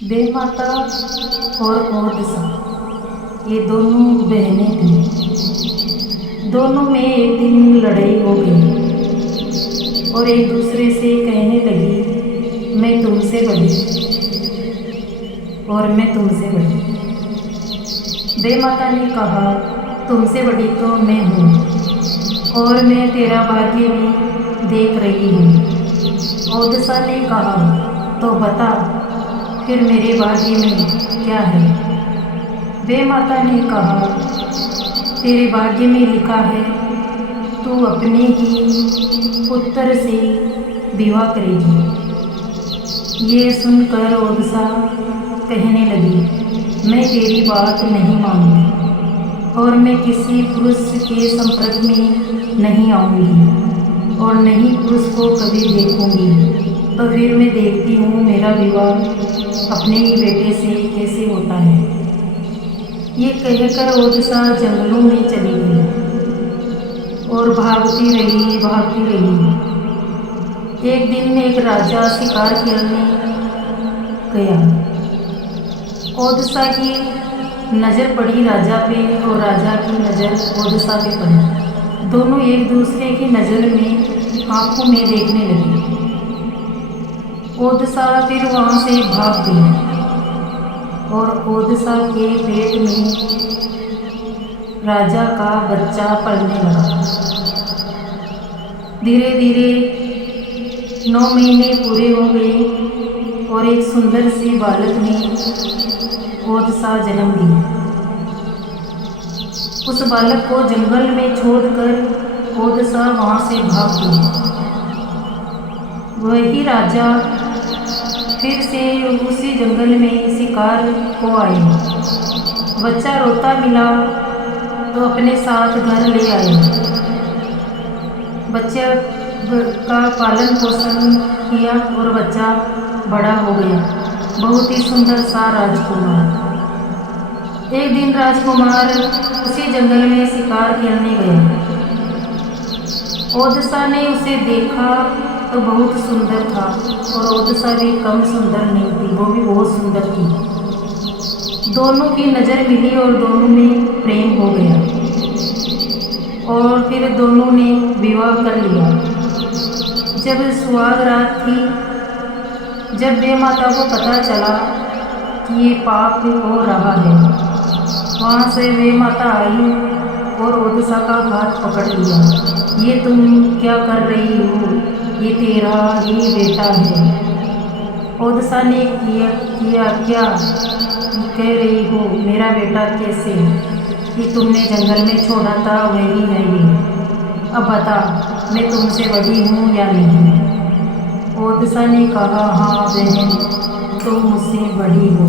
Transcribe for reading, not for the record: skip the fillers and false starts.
बेमाता और ओडिशा ये दोनों बहनें थीं। दोनों में एक दिन लड़ाई हो गई और एक दूसरे से कहने लगी, मैं तुमसे बड़ी और मैं तुमसे बड़ी। बेमाता ने कहा, तुमसे बड़ी तो मैं हूँ और मैं तेरा भाग्य भी देख रही हूँ। ओडिशा ने कहा, तो बता फिर मेरे भाग्य में क्या है। बेमाता ने कहा, तेरे भाग्य में लिखा है तू अपने ही पुत्र से विवाह करेगी। ये सुनकर ओडिशा कहने लगी, मैं तेरी बात नहीं मानूंगी और मैं किसी पुरुष के संपर्क में नहीं आऊंगी और नहीं पुरुष को कभी देखूंगी। तो फिर मैं देखती हूँ मेरा विवाह अपने ही बेटे से कैसे होता है। ये कहकर ओडिशा जंगलों में चली गई और भागती रही। एक दिन एक राजा शिकार खेलने गया। ओडिशा की नज़र पड़ी राजा पे और राजा की नज़र ओडिशा पे पड़ी। दोनों एक दूसरे की नज़र में आंखों में देखने लगे। ओडिशा फिर वहाँ से भाग गई और ओडिशा के पेट में राजा का बच्चा पलने लगा। धीरे धीरे 9 महीने पूरे हो गए और एक सुंदर सी बालक ने ओडिशा जन्म ली। उस बालक को जंगल में छोड़कर ओडिशा वहाँ से भाग गई। वही राजा फिर से उसी जंगल में शिकार को आए। बच्चा रोता मिला तो अपने साथ घर ले आए। बच्चे का पालन पोषण किया और बच्चा बड़ा हो गया, बहुत ही सुंदर सा राजकुमार। एक दिन राजकुमार उसी जंगल में शिकार खेलने गया। ओडिशा ने उसे देखा तो बहुत सुंदर था और ओडिशा भी कम सुंदर नहीं थी, वो भी बहुत सुंदर थी। दोनों की नज़र मिली और दोनों में प्रेम हो गया और फिर दोनों ने विवाह कर लिया। जब सुहाग रात थी, जब बेमाता को पता चला कि ये पाप हो रहा है, वहाँ से बेमाता आई और ओडिशा का हाथ पकड़ लिया। ये तुम क्या कर रही हो, ये तेरा ही बेटा है। ओडिशा ने किया क्या कह रही हो, मेरा बेटा कैसे? कि तुमने जंगल में छोड़ा था वही है ये। अब बता मैं तुमसे बड़ी हूँ या नहीं। ओडिशा ने कहा, हाँ बहन तुम मुझसे बड़ी हो।